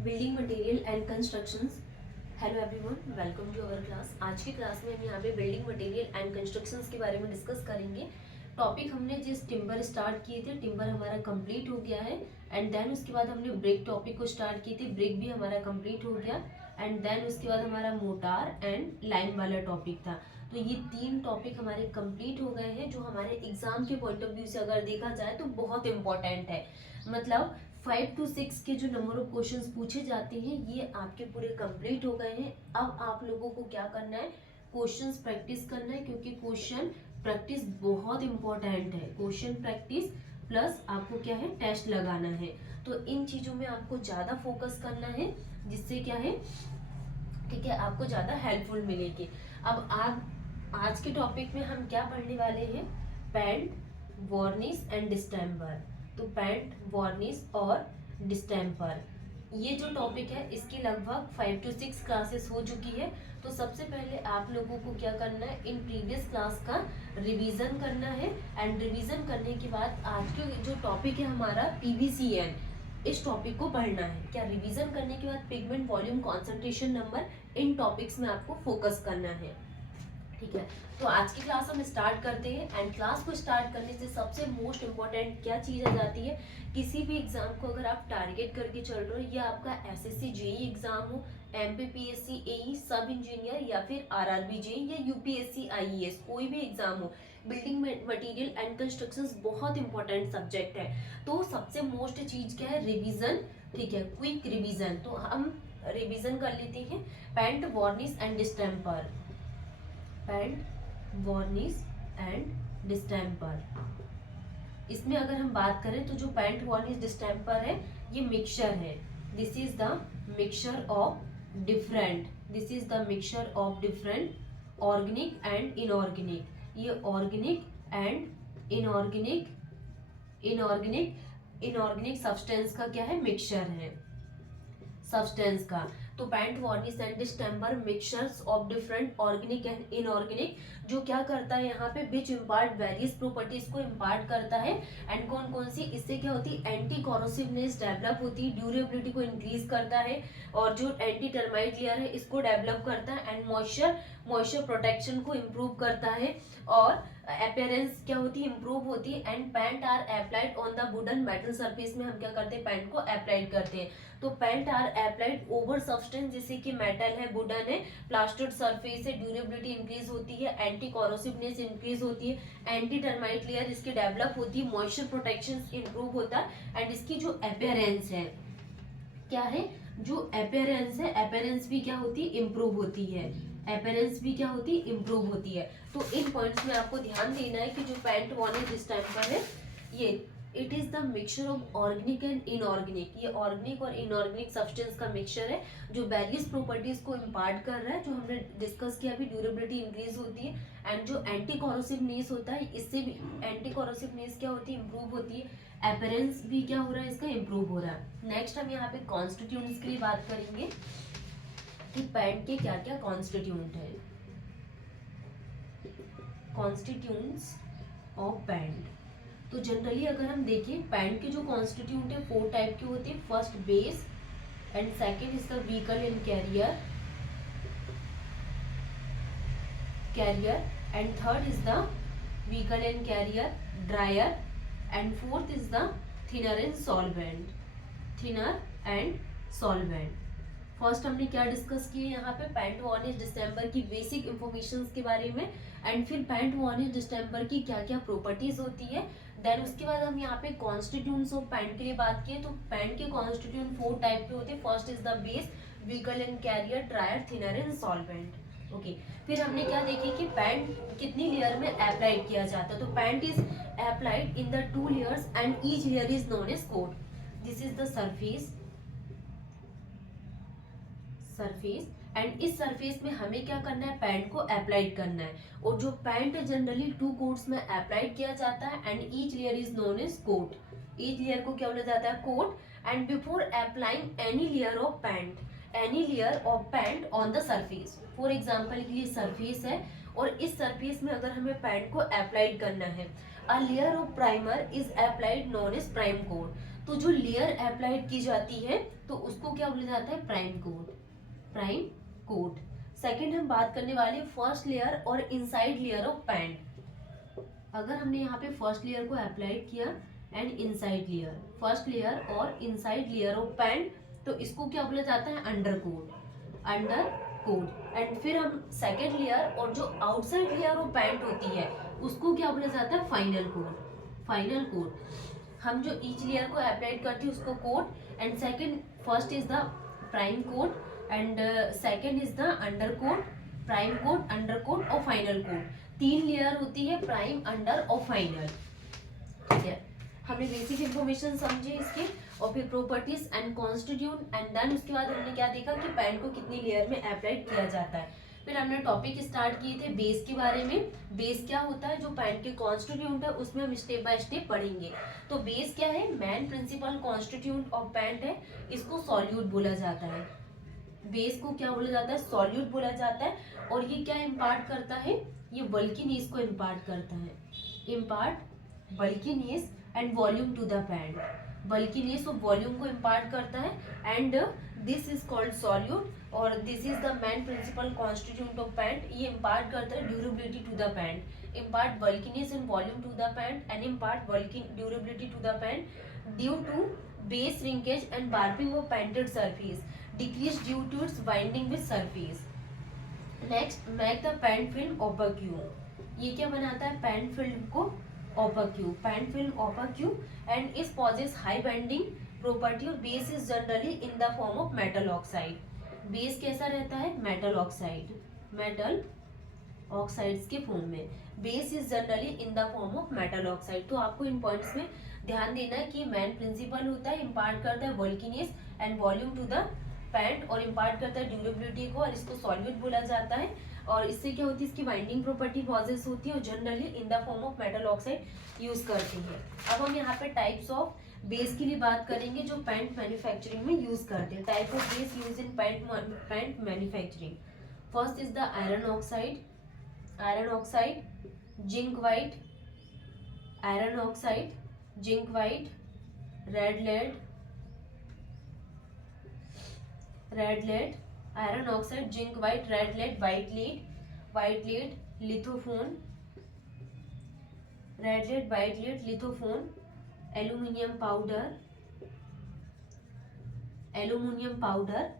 Building material and constructions. Hello everyone, welcome to our class. आज की class में हम यहाँ पे बिल्डिंग मटेरियल एंड कंस्ट्रक्शंस के बारे में डिस्कस करेंगे। टॉपिक हमने जिस टिम्बर स्टार्ट किए थे, टिम्बर हमारा कंप्लीट हो गया है। एंड देन उसके बाद हमने ब्रिक टॉपिक को स्टार्ट किए थे, ब्रिक भी हमारा कंप्लीट हो गया। एंड देन उसके बाद हमारा मोटार एंड लाइन वाला टॉपिक था। तो ये तीन टॉपिक हमारे कंप्लीट हो गए हैं, जो हमारे एग्जाम के पॉइंट ऑफ व्यू से अगर देखा जाए तो बहुत इंपॉर्टेंट है। मतलब 5 to 6 के जो नंबर ऑफ क्वेश्चंस पूछे जाते हैं ये आपके पूरे कंप्लीट हो गए हैं। अब आप लोगों को क्या करना है, क्वेश्चंस प्रैक्टिस करना है, क्योंकि क्वेश्चन प्रैक्टिस बहुत इंपॉर्टेंट है। क्वेश्चन प्रैक्टिस प्लस आपको क्या है, टेस्ट लगाना है। तो इन चीजों में आपको ज्यादा फोकस करना है, जिससे क्या है, ठीक है, आपको ज्यादा हेल्पफुल मिलेगी। अब आज के टॉपिक में हम क्या पढ़ने वाले हैं, पेंट, वार्निश एंड डिस्टेम्पर। तो पेंट, वार्निश और डिस्टेम्पर, ये जो टॉपिक है इसकी लगभग 5 to 6 क्लासेस हो चुकी है। तो सबसे पहले आप लोगों को क्या करना है, इन प्रीवियस क्लास का रिवीजन करना है। एंड रिवीजन करने के बाद आज के जो टॉपिक है हमारा पीवीसीएन, इस टॉपिक को पढ़ना है। क्या रिवीजन करने के बाद पिगमेंट, वॉल्यूम, कॉन्सेंट्रेशन, नंबर, इन टॉपिक्स में आपको फोकस करना है, ठीक है। तो आज की क्लास हम स्टार्ट करते हैं। एंड क्लास को स्टार्ट करने से सबसे मोस्ट इम्पोर्टेंट क्या चीज़ आ जाती है, किसी भी एग्जाम को अगर आप टारगेट करके चल रहे हो, या आपका एसएससी जेई एग्जाम हो, एमपीपीएससी एई, सब इंजीनियर, या फिर आरआरबी जेई, या यूपीएससी आईएएस, कोई भी एग्जाम हो, बिल्डिंग मटेरियल एंड कंस्ट्रक्शंस बहुत इंपॉर्टेंट सब्जेक्ट है। तो सबसे मोस्ट चीज क्या है, रिविजन, ठीक है, क्विक रिविजन। तो हम रिविजन कर लेते हैं। Paint, varnish and distemper, paint, varnish and distemper. इसमें अगर हम बात करें तो जो पेंट, वार्निश, डिस्टेम्पर है ये मिक्सचर है। This is the mixture of different, this is the mixture of different organic and inorganic. ये organic and inorganic inorganic substance का क्या है, मिक्सचर है, सब्सटेंस का। तो paint, varnish and distemper mixtures of different organic and inorganic, जो क्या करता है यहाँ पे, विच इम्पार्ट वेरियस प्रॉपर्टीज को इम्पार्ट करता है। एंड कौन कौन सी, इससे क्या होती है, एंटी कॉरोसिवनेस डेवलप होती है, ड्यूरेबिलिटी को इंक्रीज करता है, और जो एंटी टर्माइट लेयर है इसको डेवलप करता है, एंड मॉइस्चर प्रोटेक्शन को इम्प्रूव करता है, और अपीयरेंस क्या होती है, इम्प्रूव होती है। And paint are applied on the wooden metal surface में हम क्या करते हैं, पेंट को अप्लाइड करते हैं। तो paint are applied over substance, जैसे कि मेटल है, वुडन है, प्लास्टर्ड सरफेस है, ड्यूरेबिलिटी इंक्रीज होती है, एंटी कॉरोसिवनेस इंक्रीज होती है, एंटी टर्माइट लेयर इसकी डेवलप होती है, मॉइस्चर प्रोटेक्शन इंप्रूव होता है। एंड इसकी जो अपीयरेंस है, क्या है, जो अपीयरेंस है, अपीयरेंस भी क्या होती है, इंप्रूव होती है, अपीयरेंस भी क्या होती है, इंप्रूव होती है। तो इन पॉइंट्स में आपको ध्यान देना है कि जो पेंट, वार्निश, डिस्टेम्पर है, ये it is the mixture of organic and inorganic. ये ऑर्गेनिक और इनऑर्गेनिक सब्सटेंस का मिक्सचर है, जो वेरियस प्रॉपर्टीज को इम्पार्ट कर रहा है, जो हमने डिस्कस किया अभी, ड्यूरेबिलिटी इंक्रीज होती है, एंड जो एंटी कॉरोसिवनेस होता है, इससे भी एंटी कॉरोसिवनेस क्या होती है, इंप्रूव होती है, अपीयरेंस भी क्या हो रहा है, इसका इंप्रूव हो रहा है। नेक्स्ट हम यहाँ पे कॉन्स्टिट्यूएंट्स के लिए बात करेंगे कि पेंट के क्या क्या कॉन्स्टिट्यूएंट है। कॉन्स्टिट्यूएंट्स ऑफ पेंट, तो जनरली अगर हम देखें, पेंट के जो कॉन्स्टिट्यूएंट है 4 टाइप के होते हैं। First base, and second is the vehicle and carrier, and third is the vehicle and carrier, dryer, and fourth is the thinner and solvent, thinner and solvent. First हमने क्या discuss किए यहाँ पे, paint, varnish, distemper की basic information के बारे में, and फिर पेंट, वार्निश, डिस्टेम्पर की क्या क्या प्रॉपर्टीज होती है। देन उसके बाद हम यहाँ पे कॉन्स्टिट्यूएंट्स ऑफ पेंट के लिए बात किए। तो पेंट के कॉन्स्टिट्यूएंट 4 टाइप के होते हैं। First is the base, vehicle and carrier, dryer, thinner and solvent. Okay, फिर हमने क्या देखी कि पेंट कितनी लेयर में अप्लाइड किया जाता है। तो paint is applied in the 2 layers and each layer is known as coat. This is the surface and इस सरफेस में हमें क्या करना है, पेंट को अप्लाइड करना है। और जो पेंट है जनरली 2 कोट्स में अप्लाइड किया जाता है, and each layer is known as coat. Each layer को क्या बोला जाता है, coat. And before applying any layer of paint on the surface, for example ये सरफेस है, और इस सरफेस में अगर हमें पेंट को अप्लाइड करना है, a layer of primer is applied known as prime coat. तो जो लेयर अप्लाइड की जाती है तो उसको क्या बोला जाता है, prime coat, prime coat. Second हम बात करने वाले फर्स्ट लेयर और इनसाइड लेयर ऑफ पैंट। अगर हमने यहाँ पे फर्स्ट लेयर को अप्लाइड किया and inside layer, first layer और इनसाइड लेयर ऑफ पैंट, तो इसको क्या बोला जाता है, under coat, under coat. And फिर हम सेकेंड लेयर और जो आउटसाइड लेयर ऑफ पैंट होती है उसको क्या बोला जाता है, फाइनल कोट, फाइनल कोट। हम जो ईच लेयर को अप्लाइड करते हैं उसको coat, and second, first is the prime coat and second is the under coat, prime coat, under coat और फाइनल कोट। 3 लेयर होती है, प्राइम, अंडर और फाइनल। ठीक है, हमने बेसिक इंफॉर्मेशन समझे इसके, और फिर properties and constitute, and then उसके बाद हमने क्या देखा कि पैंट को कितनी लेयर में अप्लाइड किया जाता है। फिर हमने टॉपिक स्टार्ट किए थे बेस के बारे में। बेस क्या होता है, जो पैंट के कॉन्स्टिट्यूट है उसमें हम स्टेप बाय स्टेप पढ़ेंगे। तो बेस क्या है, main principal constitute of paint है, इसको सॉल्यूट बोला जाता है। बेस को क्या बोला जाता है, सॉल्यूट बोला जाता है। और ये क्या इम्पार्ट करता है, ये बल्कीनेस को इम्पार्ट करता है, impart bulkiness and volume to the paint, bulkiness और वॉल्यूम को इम्पार्ट करता है। And this is called solute, और this is the main principal constitute of paint. ये इम्पार्ट करता है durability to the paint, impart bulkiness and volume to the paint, and impart durability to the paint due to base shrinkage and warping of painted surface, decrease due to its binding with surface. Next, make the paint film opaque. ये क्या बनाता है, pant film को opaque, pant film opaque, and it possesses high bending property, और base is generally in the form of metal oxide. Base कैसा रहता है, metal oxide, metal oxides के फॉर्म में। Base is generally in the form of metal oxide. तो आपको इन points में ध्यान देना है कि मेन प्रिंसिपल होता है, इम्पार्ट करता है bulkiness and volume to the paint, और इम्पार्ट करता है ड्यूरेबिलिटी को, और इसको सॉल्यूट बोला जाता है। और इससे क्या होती है, इसकी बाइंडिंग प्रॉपर्टी पॉजेस होती है, और generally in the form of metal oxide use करते हैं। अब हम यहाँ पे टाइप्स ऑफ बेस के लिए बात करेंगे जो पैंट मैन्युफैक्चरिंग में यूज करते हैं। Type of base use in paint manufacturing. First is the iron oxide, iron oxide, zinc white, iron oxide, zinc white, red lead, red lead, iron oxide, zinc white, red lead, white lead, lithophone, red lead, white lead, lithophone, aluminium powder, aluminium powder,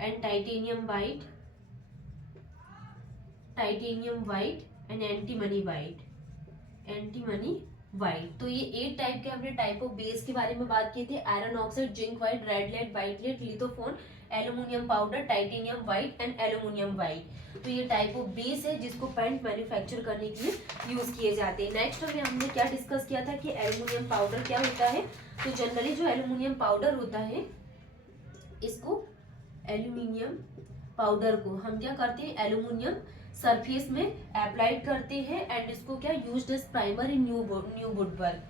and titanium white, titanium white, and antimony white, antimony white. तो ये 8 type के हमने type of base के बारे में बात की थी। Iron oxide, zinc white, red lead, white lead, lithophone, aluminium powder, titanium white and aluminium white. तो ये टाइप ऑफ बेस है जिसको पेंट मैन्युफैक्चर करने के लिए यूज किए जाते हैं। नेक्स्ट हमने क्या डिस्कस किया था कि एल्यूमिनियम पाउडर क्या होता है। तो जनरली जो एल्यूमिनियम पाउडर होता है, इसको एल्यूमिनियम पाउडर को हम क्या करते हैं, एल्यूमिनियम सरफेस में अप्लाइड करते हैं, एंड इसको क्या यूज्ड एज प्राइमर इन न्यू वुडवर्क,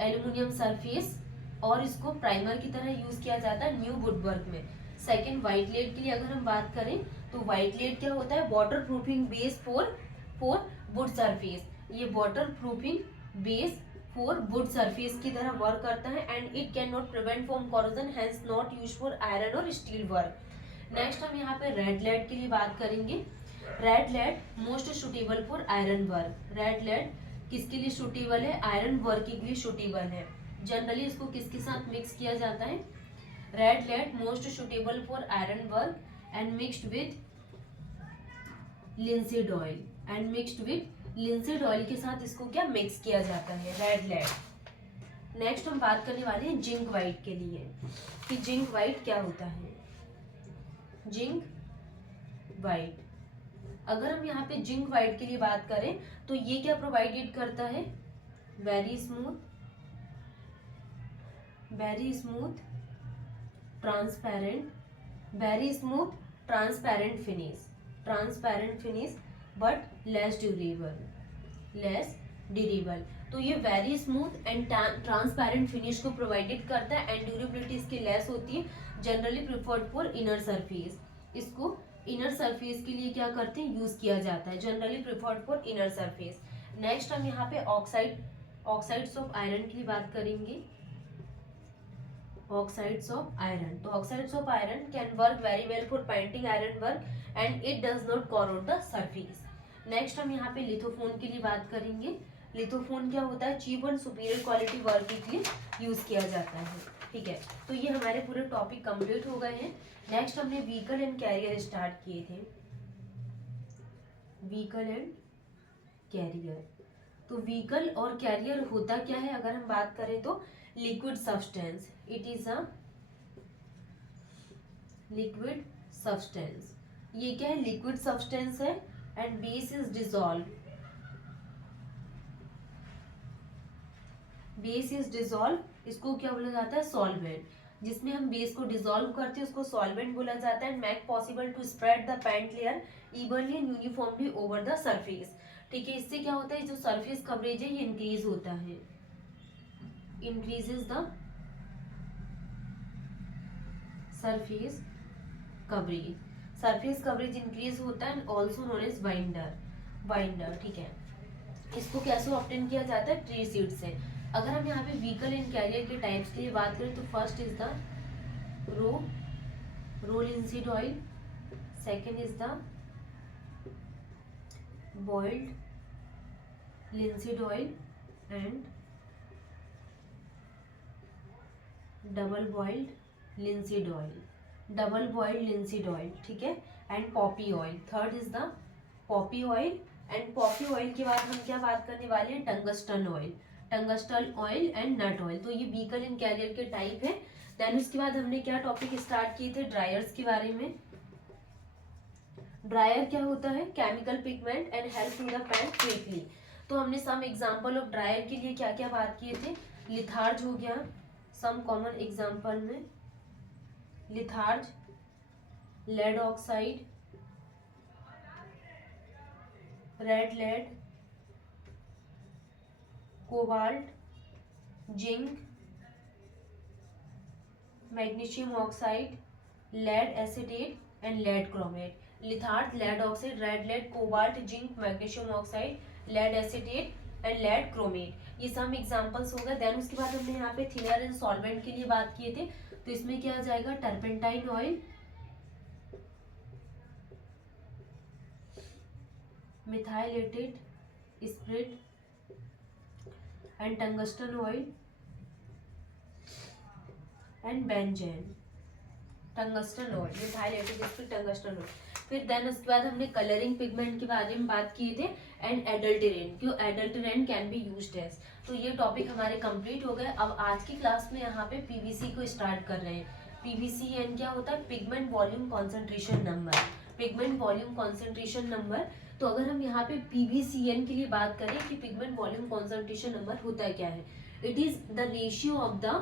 एल्यूमिनियम सरफेस, और इसको प्राइमर की तरह यूज किया जाता है न्यू वुडवर्क में। सेकंड, व्हाइट लेड के लिए अगर हम बात करें तो व्हाइट लेड क्या होता है, waterproofing base for wood surface. ये waterproofing base for wood surface की तरह वर्क करता है, and it can not prevent from corrosion, hence not use for iron और स्टील वर्क। नेक्स्ट हम यहाँ पे रेड लेड के लिए बात करेंगे। Red lead most suitable for iron work. Red lead किसके लिए सुटेबल है, आयरन वर्क के लिए सुटेबल है। जनरली इसको किसके साथ मिक्स किया जाता है, red lead most suitable for iron work and mixed with linseed oil, and mixed with linseed oil के साथ इसको क्या मिक्स किया जाता है, रेड लेड। नेक्स्ट हम बात करने वाले हैं जिंक वाइट के लिए कि जिंक वाइट क्या होता है। जिंक वाइट, अगर हम यहाँ पे जिंक वाइट के लिए बात करें तो ये क्या प्रोवाइडेड करता है, very smooth transparent, very smooth transparent finish but less durable. तो ये very smooth and transparent finish को प्रोवाइडेड करता है, एंड ड्यूरेबिलिटी इसकी लेस होती है, generally preferred for inner surface. इसको इनर सरफेस के लिए क्या करते हैं, यूज किया जाता है, generally preferred for inner surface. Next हम यहाँ पे ऑक्साइड्स ऑफ आयरन की बात करेंगे। oxides of iron. तो oxides of iron can work very well for painting iron work and it does not corrode the surface. Next हम यहाँ पे लिथोफोन के लिए बात करेंगे. लिथोफोन क्या होता है? Cheap and superior quality work के लिए यूज किया जाता है. ठीक है, तो ये हमारे पूरे टॉपिक कंप्लीट हो गए हैं. नेक्स्ट हमने व्हीकल एंड कैरियर स्टार्ट किए थे. Vehicle and carrier. तो व्हीकल और कैरियर होता क्या है? अगर हम बात करें तो liquid substance. It is a liquid substance. ये क्या है? लिक्विड सब्सटेंस है and base is dissolve. Base is dissolve. इसको क्या बोला जाता है? सॉल्वेंट. जिसमें हम बेस को डिसॉल्व करते हैं उसको सॉल्वेंट बोला जाता है. Make possible to spread the paint layer evenly and uniformly over the surface. ठीक है, इससे क्या होता है? जो सरफेस कवरेज है ये इंक्रीज होता है. Increases the surface coverage. Surface coverage increase होता है and also known as binder. Binder. ठीक है, इसको कैसे ऑब्टेन किया जाता है? ट्री सीड से. अगर हम यहाँ पे व्हीकल एंड कैरियर के टाइप्स की बात करें तो first is the raw linseed oil. Second is the boiled linseed oil and double boiled linseed oil. Double boiled linseed oil. ठीक है, and poppy oil. Third is the poppy oil. And poppy oil के बाद हम क्या बात करने वाले हैं? Tungsten oil. Tungsten oil and nut oil. तो ये व्हीकल एंड कैरियर के टाइप है. देन उसके बाद हमने क्या टॉपिक स्टार्ट किए थे? ड्रायर्स के बारे में. ड्रायर क्या होता है? Chemical pigment and help to the paint quickly. तो हमने सम एग्जांपल ऑफ ड्रायर के लिए क्या क्या बात किए थे? लिथार्ज हो गया. सम कॉमन एग्जांपल में litharge, lead oxide, red lead, cobalt, zinc, magnesium oxide, lead acetate and lead chromate. Litharge, lead oxide, red lead, cobalt, zinc, magnesium oxide, lead acetate and lead chromate. ये some examples हो गए. Then उसके बाद हमने यहाँ पे thinner and solvent के लिए बात किए थे. तो इसमें क्या आ जाएगा? Turpentine oil, methylated spirit and tungsten oil and benzene. Tungsten oil, methylated spirit, tungsten oil. फिर देन उसके बाद हमने कलरिंग पिगमेंट के बारे में बात किए थे एंड एडल्टेरेंट. क्यों? एडल्टेरेंट कैन बी यूज्ड एज. तो ये टॉपिक हमारे कंप्लीट हो गए. अब आज की क्लास में यहाँ पे पीवीसी को स्टार्ट कर रहे हैं. पीवीसीएन क्या होता है? Pigment volume concentration number. Pigment volume concentration number. तो अगर हम यहाँ पे पीवीसीएन के लिए बात करें कि पिगमेंट वॉल्यूम कॉन्सेंट्रेशन नंबर होता है क्या है? It is the ratio of the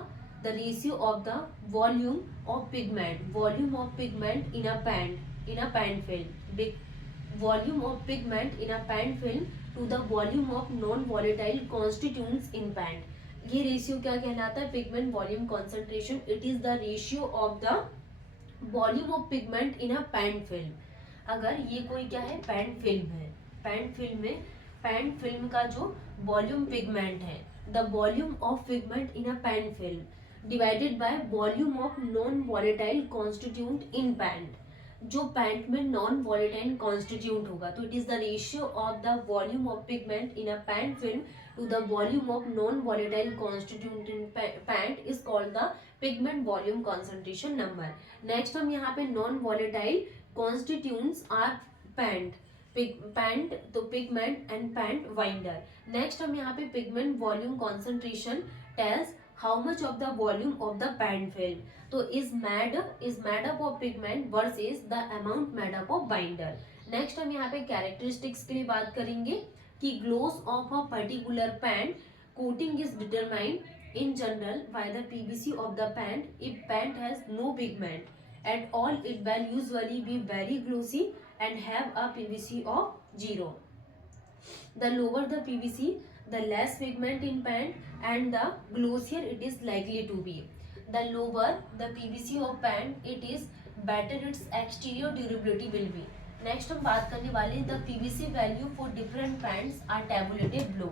volume of pigment in a paint film. Volume of pigment in a paint film to the volume of non-volatile constituents in paint. ये ratio क्या कहलाता है? Pigment volume concentration. It is the ratio of the volume of pigment in a paint film. अगर ये कोई क्या है? Paint film है. पेंट फिल्म का जो वॉल्यूम पिगमेंट है, the volume of pigment in a paint film divided by volume of non volatile constituent in paint. जो पेंट में नॉन वॉलेटाइल कॉन्स्टिट्यूंट होगा, तो it is the ratio of the volume of pigment in a paint film to the volume of non-volatile constituent in paint is called the pigment volume concentration number. Next हम यहाँ पे non-volatile constituents are paint, तो pigment and paint binder. Next हम यहाँ पे pigment volume concentration tells how much of the volume of the paint film तो is made up of pigment versus the amount made up of binder. Next हम यहाँ पे characteristics के लिए बात करेंगे कि gloss of a particular paint coating is determined in general by the PVC of the paint. If paint has no pigment at all, it will usually be very glossy and have a PVC of 0. The lower the PVC, the less pigment in paint and the glossier it is likely to be. The lower the PVC of paint, it is better its exterior durability will be. Next हम बात करने वाले the PVC value for different paints are tabulated below.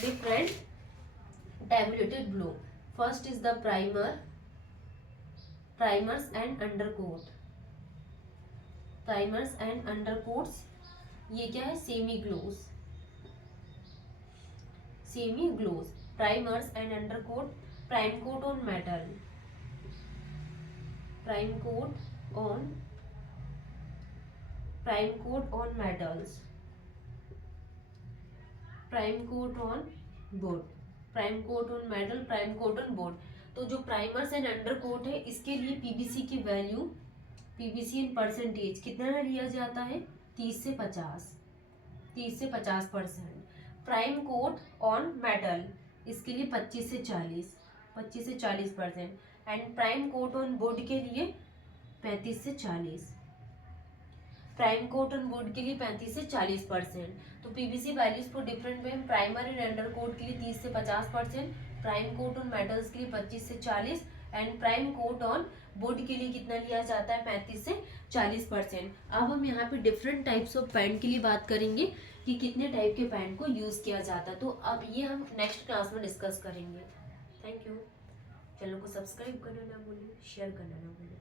Different tabulated below. First is the primer, primers and undercoat, primers and undercoats, ये क्या है, semi gloss, semi gloss, primers and undercoat, prime coat on metal, prime coat on, prime coat on metals, prime coat on board, prime coat on metal, prime coat on board. तो जो primers and under coat है इसके लिए PVC की value, PVC in percentage कितना लिया जाता है, 30 से 50, 30 से 50%। प्राइम कोट ऑन मेटल इसके लिए 25 से 40, 25 से 40%। And prime coat on board के लिए 35 से 40, प्राइम कोट ऑन बोर्ड के लिए 35 से 40%। तो पीवीसी वैल्यूज फॉर डिफरेंट में प्राइमर एंड अंडर कोट के लिए 30 से 50%, प्राइम कोट ऑन मेटल्स के लिए 25 से 40 and prime coat on board के लिए कितना लिया जाता है, 35 से 40%। अब हम यहाँ पे डिफरेंट टाइप्स ऑफ पैंट के लिए बात करेंगे कि कितने टाइप के पैंट को यूज किया जाता है। तो अब ये हम नेक्स्ट क्लास में डिस्कस करेंगे। Thank you. चैनल को सब्सक्राइब करना ना भूलें, शेयर करना ना भूलें।